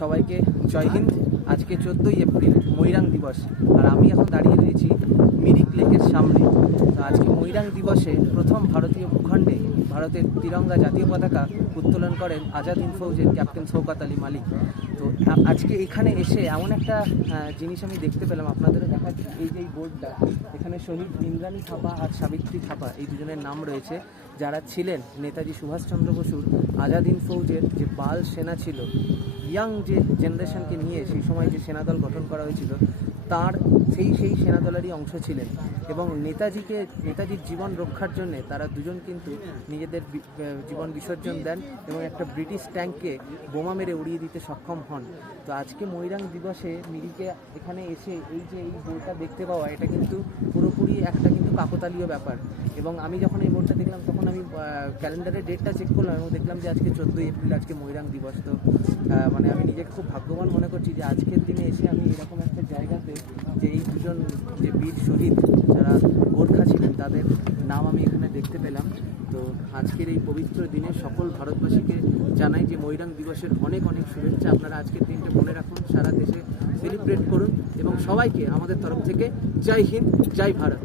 সবাইকে জয় হিন্দ। আজকে চোদ্দোই এপ্রিল, মৈরাং দিবস। আর আমি এখন দাঁড়িয়ে রয়েছি মিরিক লেকের সামনে। তো আজকে মৈরাং দিবসে প্রথম ভারতীয় ভূখণ্ডে ভারতের তিরঙ্গা জাতীয় পতাকা উত্তোলন করেন আজাদ হিন্দ ফৌজের ক্যাপ্টেন শৌকাত আলী মালিক। তো আজকে এখানে এসে এমন একটা জিনিস আমি দেখতে পেলাম, আপনাদেরও দেখা এই যে বোর্ডটা, এখানে শহীদ ইন্দ্রাণী থাপা আর সাবিত্রী থাপা, এই দুজনের নাম রয়েছে। যারা ছিলেন নেতাজি সুভাষচন্দ্র বসুর আজাদ হিন্দ ফৌজের যে বাল সেনা ছিল ইয়াং যে জেনারেশনকে নিয়ে সেই সময় যে সেনাদল গঠন করা হয়েছিল, তার সেই সেই সেনাদলেরই অংশ ছিলেন। এবং নেতাজিকে, নেতাজির জীবন রক্ষার জন্য তারা দুজন কিন্তু নিজেদের জীবন বিসর্জন দেন এবং একটা ব্রিটিশ ট্যাঙ্ককে বোমা মেরে উড়িয়ে দিতে সক্ষম হন। তো আজকে মৈরাং দিবসে মিরিকে এখানে এসে এই যে এই বোর্ডটা দেখতে পাওয়া, এটা কিন্তু পুরোপুরি একটা কাকতালীয় ব্যাপার। এবং আমি যখন এই বোর্ডটা দেখলাম, তখন আমি ক্যালেন্ডারের ডেটটা চেক করলাম এবং দেখলাম যে আজকে চোদ্দোই এপ্রিল, আজকে মৈরাং দিবস। তো মানে আমি নিজেকে খুব ভাগ্যবান মনে করছি যে আজকের দিনে এসে আমি এরকম একটা জায়গাতে যে এই দুজন যে বীর শহীদ যারা গোর্খা ছিলেন, তাদের নাম আমি এখানে দেখতে পেলাম। তো আজকের এই পবিত্র দিনে সকল ভারতবাসীকে জানাই যে মৈরাং দিবসের অনেক অনেক শুভেচ্ছা। আপনারা আজকের দিনটা মনে রাখুন, সারা দেশে সেলিব্রেট করুন এবং সবাইকে আমাদের তরফ থেকে জয় হিন্দ, জয় ভারত।